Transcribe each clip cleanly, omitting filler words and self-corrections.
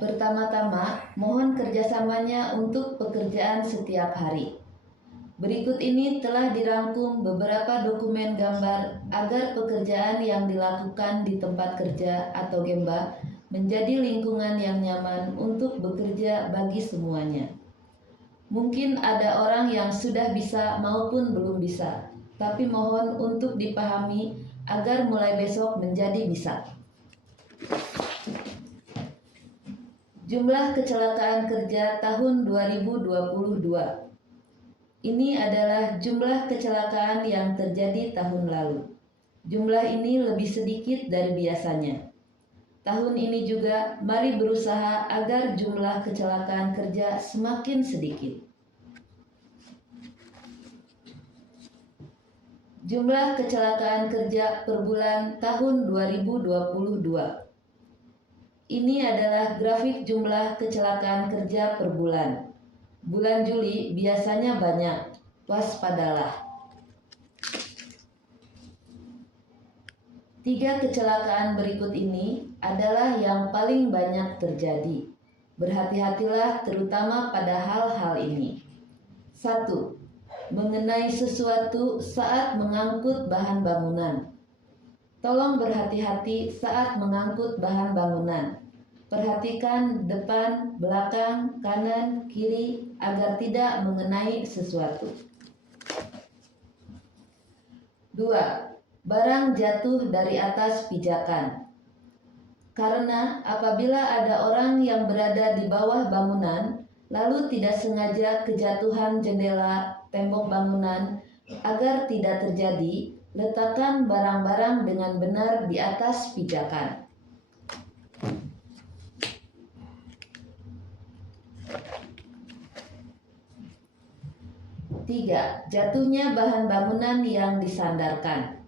Pertama-tama, mohon kerjasamanya untuk pekerjaan setiap hari. Berikut ini telah dirangkum beberapa dokumen gambar agar pekerjaan yang dilakukan di tempat kerja atau gemba menjadi lingkungan yang nyaman untuk bekerja bagi semuanya. Mungkin ada orang yang sudah bisa maupun belum bisa, tapi mohon untuk dipahami agar mulai besok menjadi bisa. Jumlah kecelakaan kerja tahun 2022. Ini adalah jumlah kecelakaan yang terjadi tahun lalu. Jumlah ini lebih sedikit dari biasanya. Tahun ini juga mari berusaha agar jumlah kecelakaan kerja semakin sedikit. Jumlah kecelakaan kerja per bulan tahun 2022. Ini adalah grafik jumlah kecelakaan kerja per bulan. Bulan Juli biasanya banyak, waspadalah. 3 kecelakaan berikut ini adalah yang paling banyak terjadi. Berhati-hatilah terutama pada hal-hal ini. 1. Mengenai sesuatu saat mengangkut bahan bangunan. Tolong berhati-hati saat mengangkut bahan bangunan. Perhatikan depan, belakang, kanan, kiri agar tidak mengenai sesuatu. 2. Barang jatuh dari atas pijakan. Karena apabila ada orang yang berada di bawah bangunan, lalu tidak sengaja kejatuhan jendela, tembok bangunan, agar tidak terjadi, letakkan barang-barang dengan benar di atas pijakan. 3. Jatuhnya bahan bangunan yang disandarkan.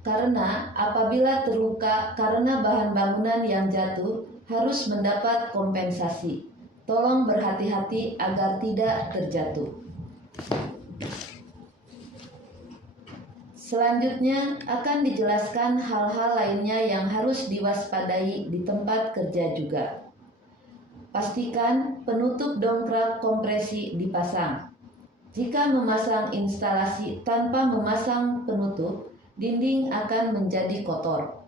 Karena apabila terluka karena bahan bangunan yang jatuh, harus mendapat kompensasi. Tolong berhati-hati agar tidak terjatuh. Selanjutnya akan dijelaskan hal-hal lainnya yang harus diwaspadai di tempat kerja juga. Pastikan penutup dongkrak kompresi dipasang. Jika memasang instalasi tanpa memasang penutup, dinding akan menjadi kotor.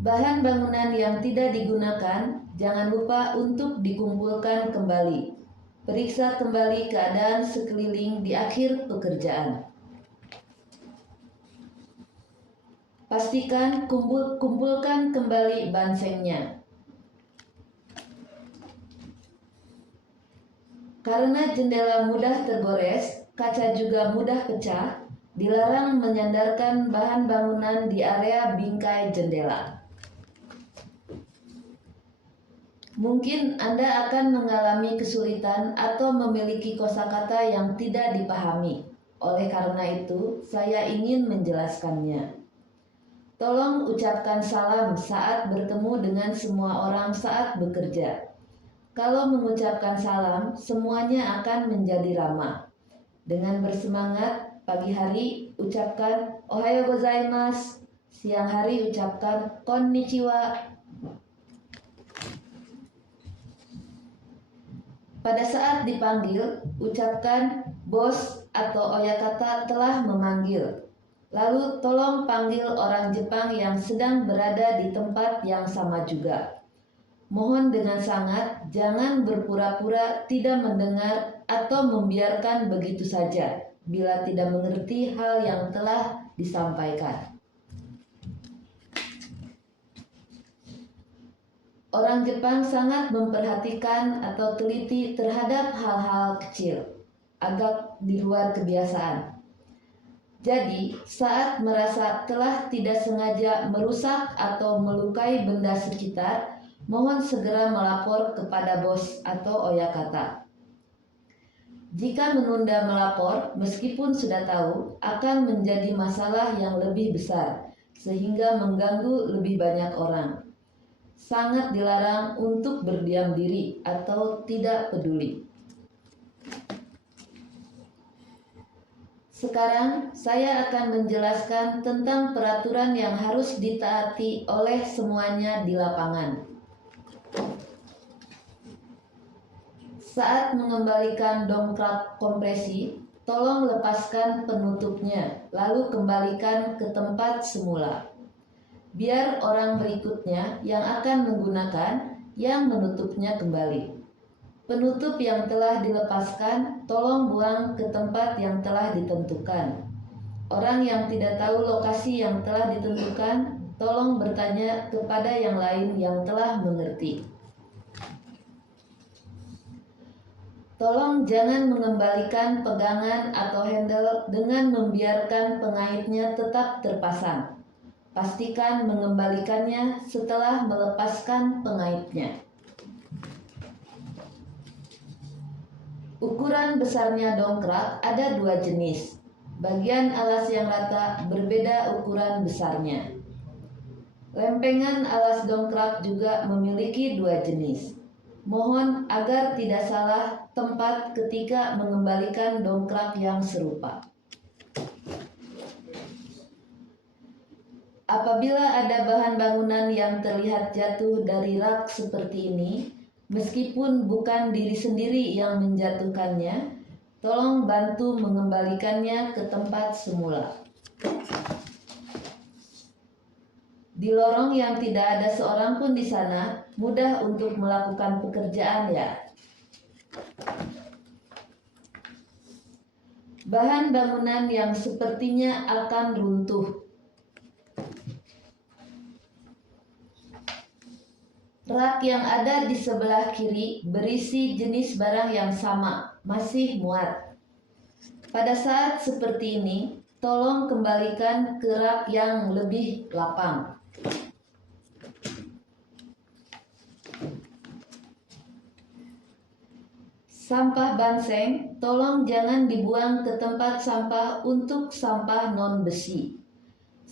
Bahan bangunan yang tidak digunakan, jangan lupa untuk dikumpulkan kembali. Periksa kembali keadaan sekeliling di akhir pekerjaan. Pastikan kumpulkan kembali bansengnya. Karena jendela mudah tergores, kaca juga mudah pecah, dilarang menyandarkan bahan bangunan di area bingkai jendela. Mungkin Anda akan mengalami kesulitan atau memiliki kosakata yang tidak dipahami. Oleh karena itu, saya ingin menjelaskannya. Tolong ucapkan salam saat bertemu dengan semua orang saat bekerja. Kalau mengucapkan salam, semuanya akan menjadi ramah. Dengan bersemangat, pagi hari ucapkan Ohayo gozaimasu, siang hari ucapkan konnichiwa. Pada saat dipanggil, ucapkan bos atau oyakata telah memanggil. Lalu tolong panggil orang Jepang yang sedang berada di tempat yang sama juga. Mohon dengan sangat jangan berpura-pura tidak mendengar atau membiarkan begitu saja bila tidak mengerti hal yang telah disampaikan. Orang Jepang sangat memperhatikan atau teliti terhadap hal-hal kecil, agak di luar kebiasaan. Jadi, saat merasa telah tidak sengaja merusak atau melukai benda sekitar, mohon segera melapor kepada bos atau oyakata. Jika menunda melapor, meskipun sudah tahu, akan menjadi masalah yang lebih besar, sehingga mengganggu lebih banyak orang. Sangat dilarang untuk berdiam diri atau tidak peduli. Sekarang saya akan menjelaskan tentang peraturan yang harus ditaati oleh semuanya di lapangan. Saat mengembalikan dongkrak kompresi, tolong lepaskan penutupnya, lalu kembalikan ke tempat semula. Biar orang berikutnya yang akan menggunakan yang menutupnya kembali. Penutup yang telah dilepaskan, tolong buang ke tempat yang telah ditentukan. Orang yang tidak tahu lokasi yang telah ditentukan, tolong bertanya kepada yang lain yang telah mengerti. Tolong jangan mengembalikan pegangan atau handle dengan membiarkan pengaitnya tetap terpasang. Pastikan mengembalikannya setelah melepaskan pengaitnya. Ukuran besarnya dongkrak ada dua jenis. Bagian alas yang rata berbeda ukuran besarnya. Lempengan alas dongkrak juga memiliki dua jenis. Mohon agar tidak salah tempat ketika mengembalikan dongkrak yang serupa. Apabila ada bahan bangunan yang terlihat jatuh dari rak seperti ini, meskipun bukan diri sendiri yang menjatuhkannya, tolong bantu mengembalikannya ke tempat semula. Di lorong yang tidak ada seorang pun di sana, mudah untuk melakukan pekerjaan ya. Bahan bangunan yang sepertinya akan runtuh. Rak yang ada di sebelah kiri berisi jenis barang yang sama, masih muat. Pada saat seperti ini, tolong kembalikan ke rak yang lebih lapang. Sampah banseng, tolong jangan dibuang ke tempat sampah untuk sampah non-besi.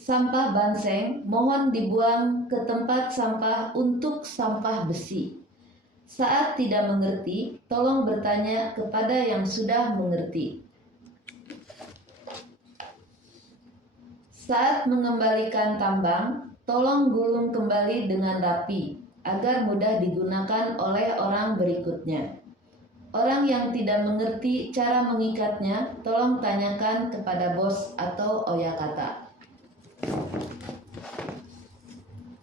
Sampah banseng mohon dibuang ke tempat sampah untuk sampah besi. Saat tidak mengerti, tolong bertanya kepada yang sudah mengerti. Saat mengembalikan tambang, tolong gulung kembali dengan rapi agar mudah digunakan oleh orang berikutnya. Orang yang tidak mengerti cara mengikatnya, tolong tanyakan kepada bos atau oyakata.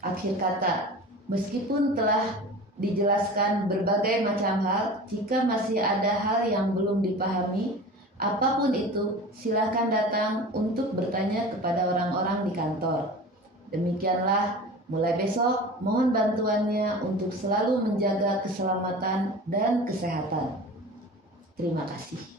Akhir kata, meskipun telah dijelaskan berbagai macam hal, jika masih ada hal yang belum dipahami, apapun itu, silakan datang untuk bertanya kepada orang-orang di kantor. Demikianlah, mulai besok, mohon bantuannya untuk selalu menjaga keselamatan dan kesehatan. Terima kasih.